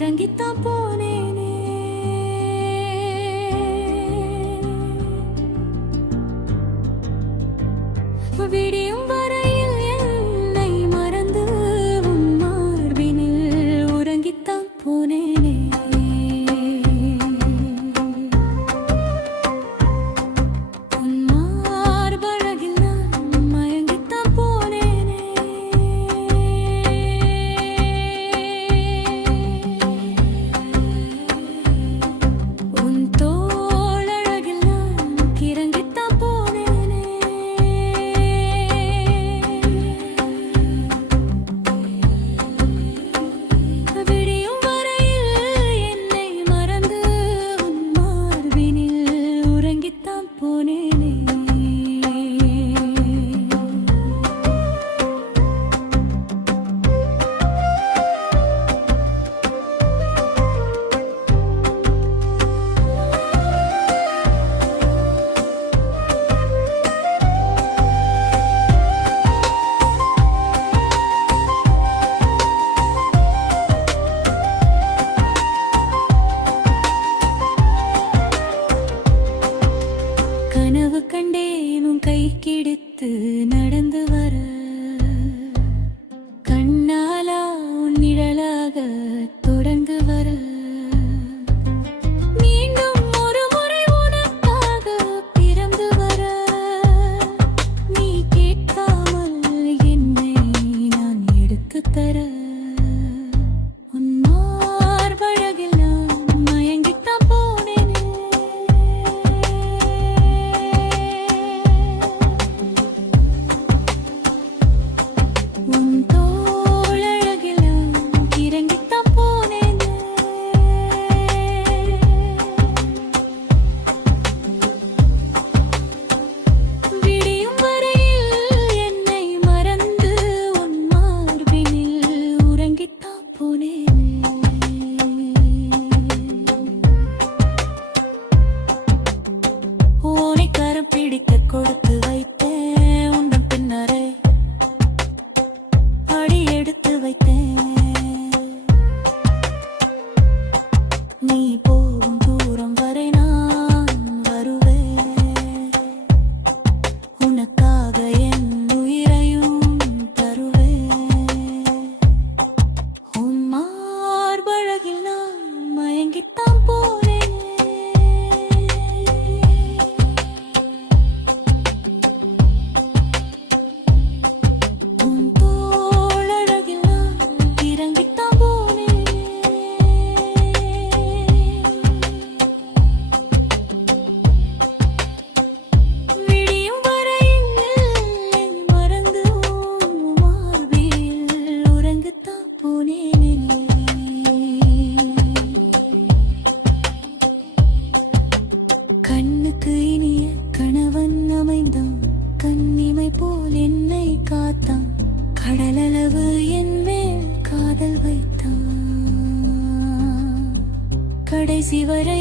இறங்கித்தான் போனேனே. விடியும் வரையில் என்னை மறந்து உன் மார்பினில் உறங்கித்தான் போனேனே. உன் மார்பழகில் நான் மயங்கித்தான் போனேனே. உன் தோளழகில் நான் கிறங்கித்தான் போனேனே. விடியும் வரையில் என்னை மறந்து உன் மார்பினில் உறங்கித்தான் போனேனே. கனவு கண்டேன் உன் கை கிடித்து நடந்து வர, கண்ணாலா உன் நிழலாக தொடர்ந்து வர, மீண்டும் ஒரு முறை உனக்காக பிறந்து வர, நீ கேட்காமல் என்னை நான் எடுத்துத் தர, உன் மார்பழகில் நான் மயங்கித்தான் போனேனே. உன் தோளழகில் நான் கிறங்கித்தான் போனேனே. விடியும் வரையில் என்னை மறந்து உன் மார்பினில் உறங்கித்தான் போனேனே. உன்னை கரம் பிடிக்க கொடுத்து வைத்தேன், உந்தன் பின்னரை அடி எடுத்து வைத்தேன். நீ போகும் தூரம் வரை நான் வருவேன், உனக்காக என் உயிரையும் தருவேன். உன் மார்பழகில் நான் மயங்கித்தான் போனேனே. உன் தோளழகில் நான் கிறங்கித்தான் போனேனே. விடியும் வரையில் என்னை மறந்து உன் மார்பில் உறங்கத்தான் போனேனே. கண்ணுக்கு இனிய கணவன் அமைந்தான், கண்ணிமை போல் என்னை காத்தான், கடலளவு என் மேல் காதல் வைத்தான், கடைசி வரை